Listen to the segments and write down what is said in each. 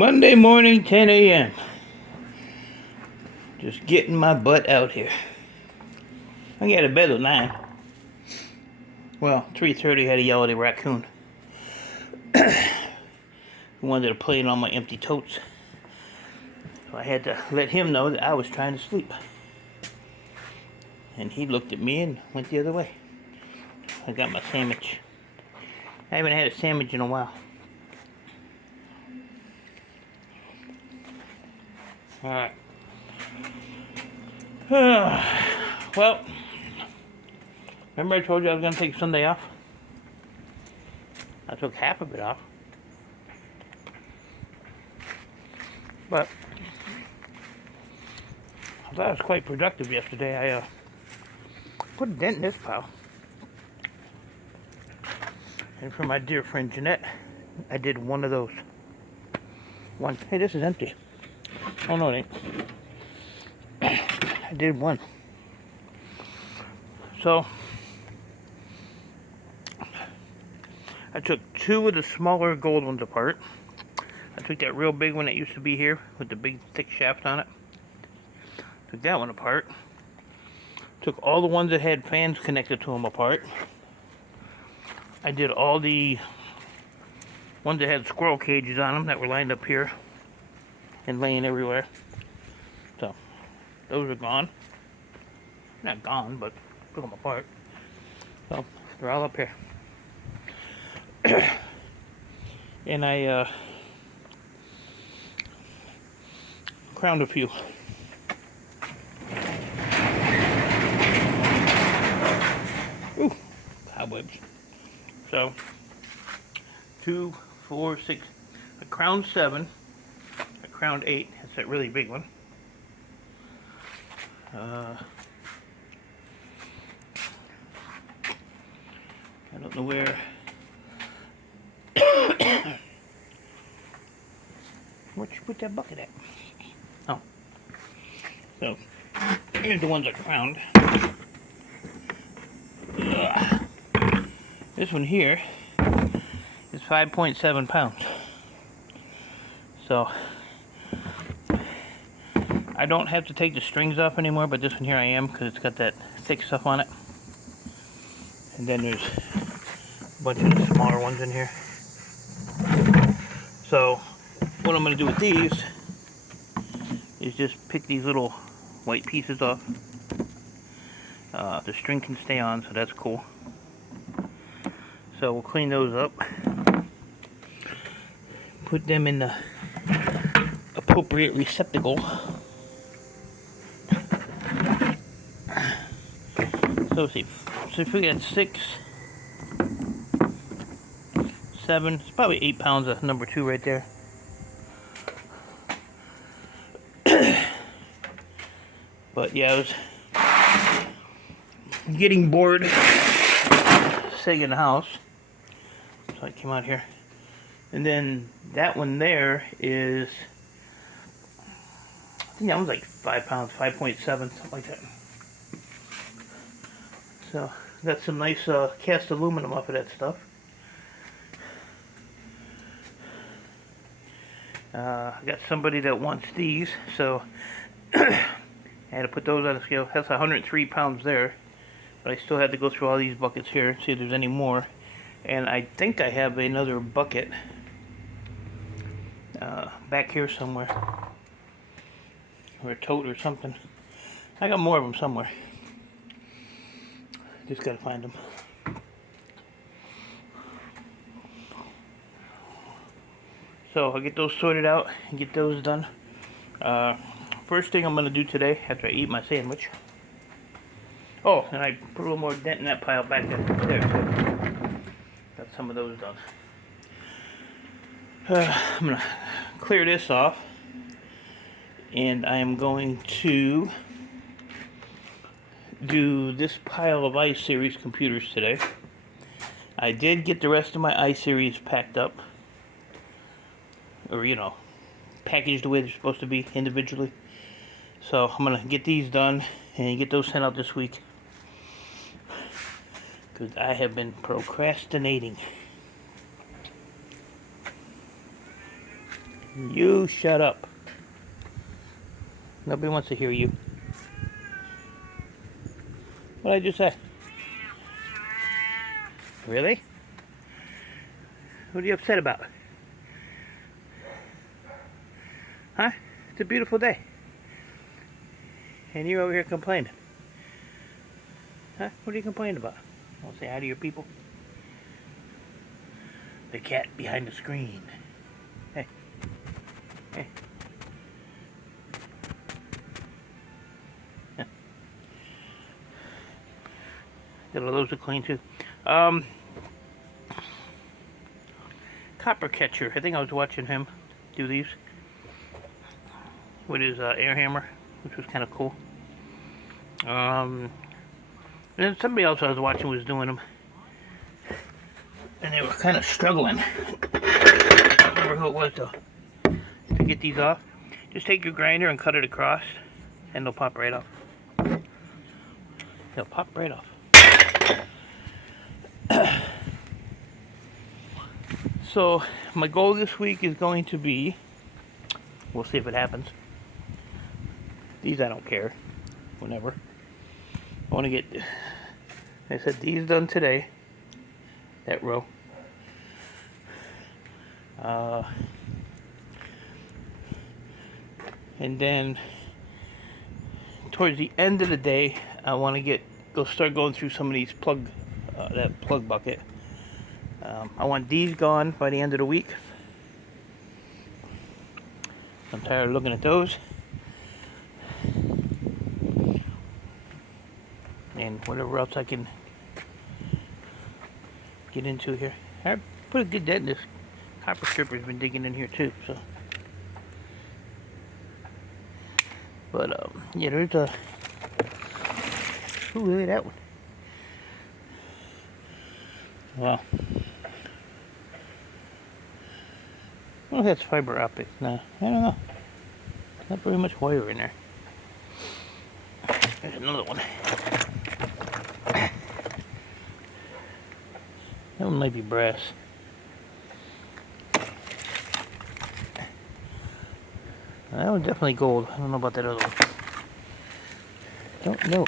Monday morning, 10 a.m. Just getting my butt out here. I got out of bed at 9. Well, 3:30 I had to yell at a raccoon. He wanted to play on my empty totes. So I had to let him know that I was trying to sleep. And he looked at me and went the other way. I got my sandwich. I haven't had a sandwich in a while. Alright. Well, remember I told you I was going to take Sunday off? I took half of it off. But I thought I was quite productive yesterday. I put a dent in this pile. And for my dear friend Jeanette, I did one of those. One. Hey, this is empty. Oh no, it ain't. I did one. So I took two of the smaller gold ones apart. I took that real big one that used to be here with the big thick shaft on it. Took that one apart. Took all the ones that had fans connected to them apart. I did all the ones that had squirrel cages on them that were lined up here and laying everywhere. So those are gone. Not gone, but took them apart. So they're all up here. And I crowned a few. Ooh, cobwebs. So 2, 4, 6. I crowned 7. I crowned 8. That's that really big one. I don't know where. Where'd you put that bucket at? Oh. So, here's the ones I crowned. This one here is 5.7 pounds. So, I don't have to take the strings off anymore, but this one here I am because it's got that thick stuff on it. And then there's a bunch of the smaller ones in here. So, what I'm going to do with these is just pick these little white pieces off. The string can stay on, so that's cool. So we'll clean those up. Put them in the appropriate receptacle. So let's see. So if we got 6, 7, it's probably 8 pounds of number 2 right there. But yeah, I was getting bored sitting in the house, so I came out here. And then that one there is, I think that one's like 5 pounds, 5.7, something like that. So got some nice cast aluminum off of that stuff. I got somebody that wants these, so I had to put those on the scale. That's 103 pounds there. But I still had to go through all these buckets here, see if there's any more. And I think I have another bucket back here somewhere. Or a tote or something. I got more of them somewhere. Just gotta find them. So I'll get those sorted out and get those done. First thing I'm gonna do today after I eat my sandwich. Oh, and I put a little more dent in that pile back there too. Got some of those done. I'm gonna clear this off, and I am going to do this pile of i-Series computers today. I did get the rest of my i-Series packed up, or packaged the way they're supposed to be individually. So I'm gonna get these done and get those sent out this week, because I have been procrastinating. You shut up. Nobody wants to hear you. What did I just say? Really? What are you upset about? Huh? It's a beautiful day. And you're over here complaining. Huh? What are you complaining about? I'll say hi to your people. The cat behind the screen. Hey. Hey. Yeah. Got all those to clean too. Copper catcher. I think I was watching him do these with his air hammer, which was kind of cool. And then somebody else I was watching was doing them, and they were kind of struggling. I don't remember who it was though. To get these off, just take your grinder and cut it across, and they'll pop right off. They'll pop right off. So my goal this week is going to be, we'll see if it happens. These I don't care, whenever. I want to get, I said these done today, that row. And then towards the end of the day, I want to start going through some of these that plug bucket. I want these gone by the end of the week. I'm tired of looking at those. And whatever else I can get into here. I put a good dent in this. Copper stripper's been digging in here too, so. But yeah, there's a. Ooh, look at that one. Wow. I don't know if that's fiber optic. No, I don't know. Not very much wire in there. There's another one. That one might be brass. That one's definitely gold. I don't know about that other one. Don't know.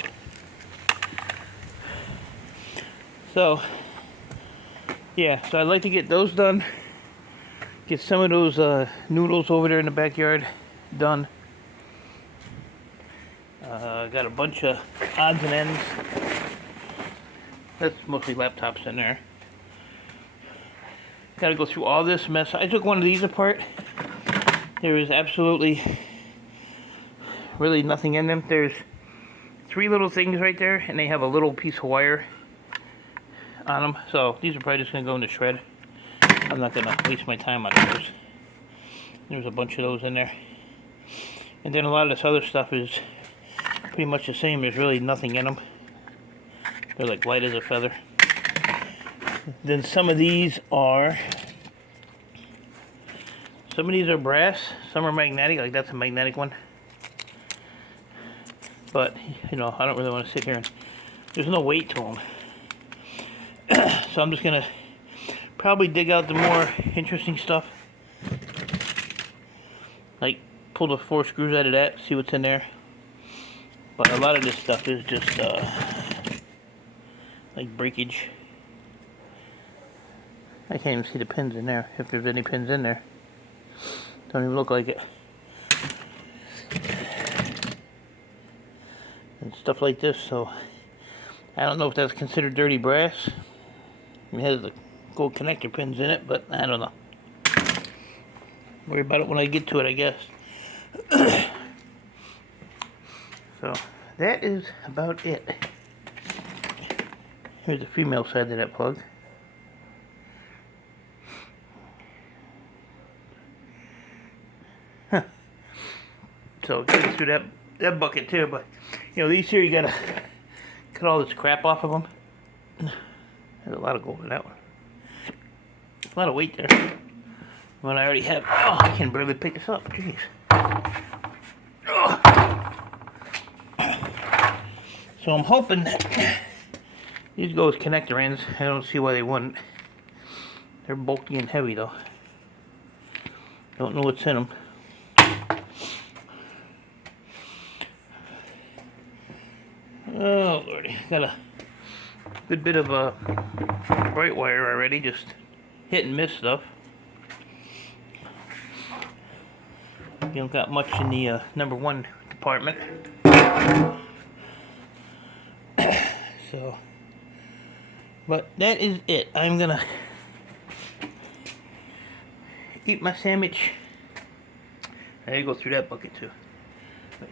So, yeah, so I'd like to get those done. Get some of those noodles over there in the backyard done. Got a bunch of odds and ends. That's mostly laptops in there. Got to go through all this mess. I took one of these apart. There is absolutely really nothing in them. There's 3 little things right there, and they have a little piece of wire on them. So these are probably just going to go in the shred. I'm not going to waste my time on those. There's a bunch of those in there. And then a lot of this other stuff is pretty much the same. There's really nothing in them. They're like light as a feather. Then some of these are brass, some are magnetic, like that's a magnetic one. But, you know, I don't really want to sit here and there's no weight to them. So I'm just going to probably dig out the more interesting stuff. Like, pull the 4 screws out of that, see what's in there. But a lot of this stuff is just, like breakage. I can't even see the pins in there, if there's any pins in there. Don't even look like it. And stuff like this, so I don't know if that's considered dirty brass. It has the gold connector pins in it, but I don't know. Worry about it when I get to it, I guess. So that is about it. Here's the female side of that plug. Huh. So getting through that bucket too, but you know, these here you gotta cut all this crap off of them. There's a lot of gold in that one. A lot of weight there. When I already have, oh, I can barely pick this up. Jeez. Oh. So I'm hoping these go as connector ends. I don't see why they wouldn't. They're bulky and heavy though. Don't know what's in them. Oh lordy, got a good bit of bright wire already, just hit and miss stuff. You don't got much in the number 1 department. So, but that is it. I'm gonna eat my sandwich. I gotta go through that bucket too.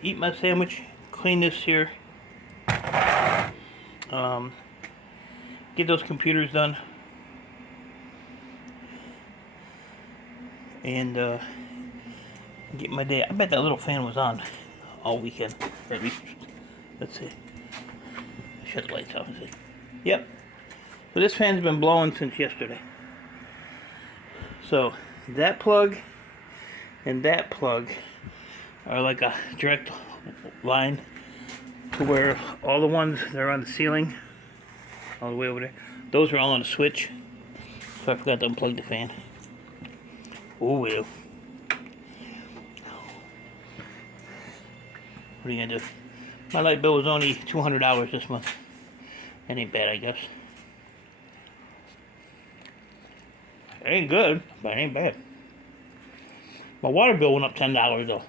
Eat my sandwich, clean this here, get those computers done, and get my day. I bet that little fan was on all weekend, or at least, let's see. Shut the lights off and see. Yep. So this fan's been blowing since yesterday. So that plug and that plug are like a direct line to where all the ones that are on the ceiling, all the way over there, those are all on a switch. So I forgot to unplug the fan. Oh well. What are you gonna do? My light bill was only $200 this month. That ain't bad, I guess. It ain't good, but it ain't bad. My water bill went up $10 though.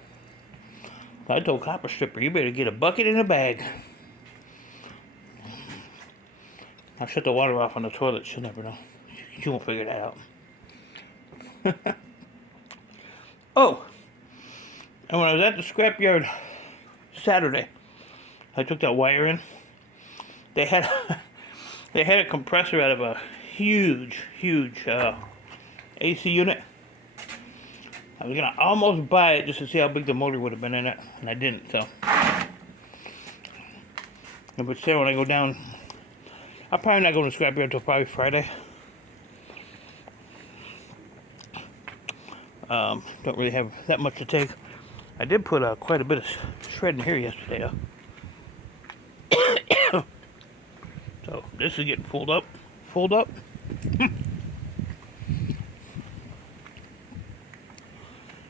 I told Copper Stripper, you better get a bucket and a bag. I'll shut the water off on the toilet, she'll never know. She won't figure that out. Oh! And when I was at the scrapyard Saturday, I took that wire in. They had a compressor out of a huge AC unit. I was gonna almost buy it just to see how big the motor would have been in it, and I didn't. So, but still, when I go down, I'm probably not going to scrapyard until probably Friday. Don't really have that much to take. I did put quite a bit of shred in here yesterday. So this is getting fold up.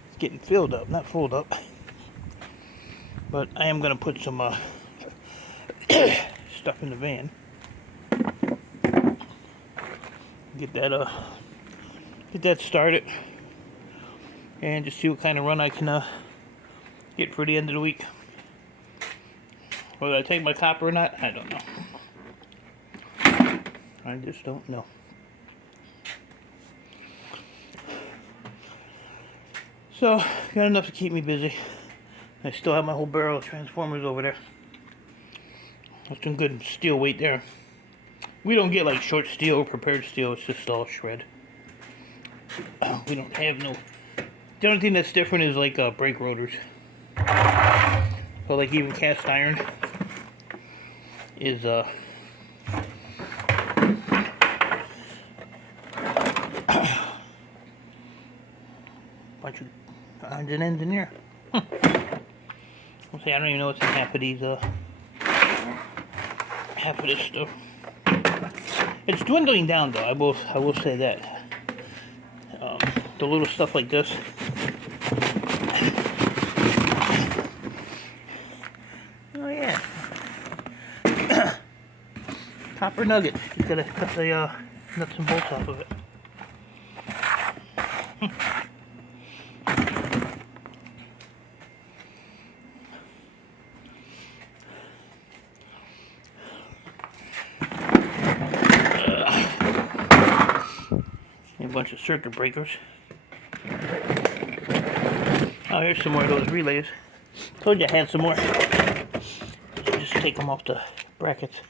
It's getting filled up, not fold up. But I am gonna put some stuff in the van. Get that started, and just see what kind of run I can get for the end of the week. Whether I take my copper or not, I don't know. I just don't know. So, got enough to keep me busy. I still have my whole barrel of transformers over there. That's some good steel weight there. We don't get like short steel or prepared steel, it's just all shred. We don't have no... The only thing that's different is like brake rotors. So like even cast iron is bunch of I'm an engineer. I'll say I don't even know what's in half of these half of this stuff. It's dwindling down though, I will say that. The little stuff like this. Oh yeah. Copper nugget. You gotta cut the nuts and bolts off of it. A bunch of circuit breakers. Oh, here's some more of those relays. Told you I had some more. Just take them off the brackets.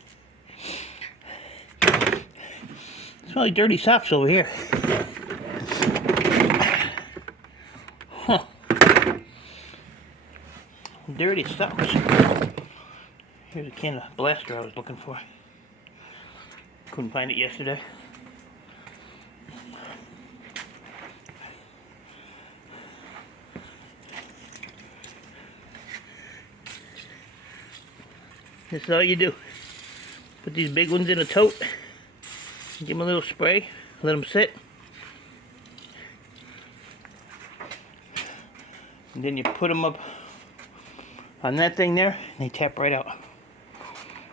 Smell like dirty socks over here. Huh. Dirty socks. Here's a can of blaster I was looking for. Couldn't find it yesterday. This is all you do. Put these big ones in a tote. Give them a little spray. Let them sit. And then you put them up on that thing there, and they tap right out.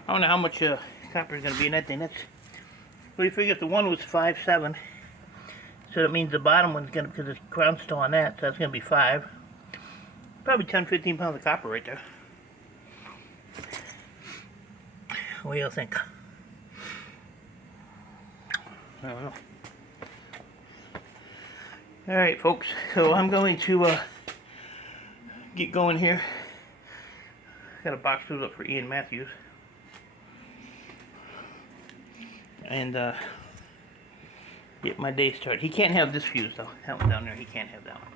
I don't know how much copper is going to be in that thing. That's, well, you figure if the one was 5.7, so that means the bottom one's going to, because the crown's still on that, so that's going to be 5. Probably 10-15 pounds of copper right there. What do you think? I don't know. Alright folks, so I'm going to get going here. Got a box filled up for Ian Matthews. And get my day started. He can't have this fuse though. That one down there, he can't have that one.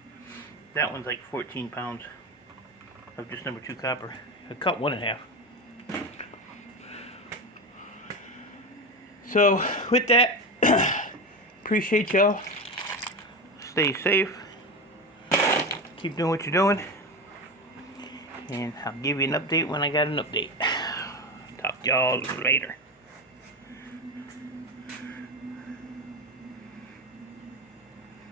That one's like 14 pounds of just number 2 copper. I cut 1 in half. So with that, appreciate y'all. Stay safe. Keep doing what you're doing. And I'll give you an update when I got an update. Talk to y'all later.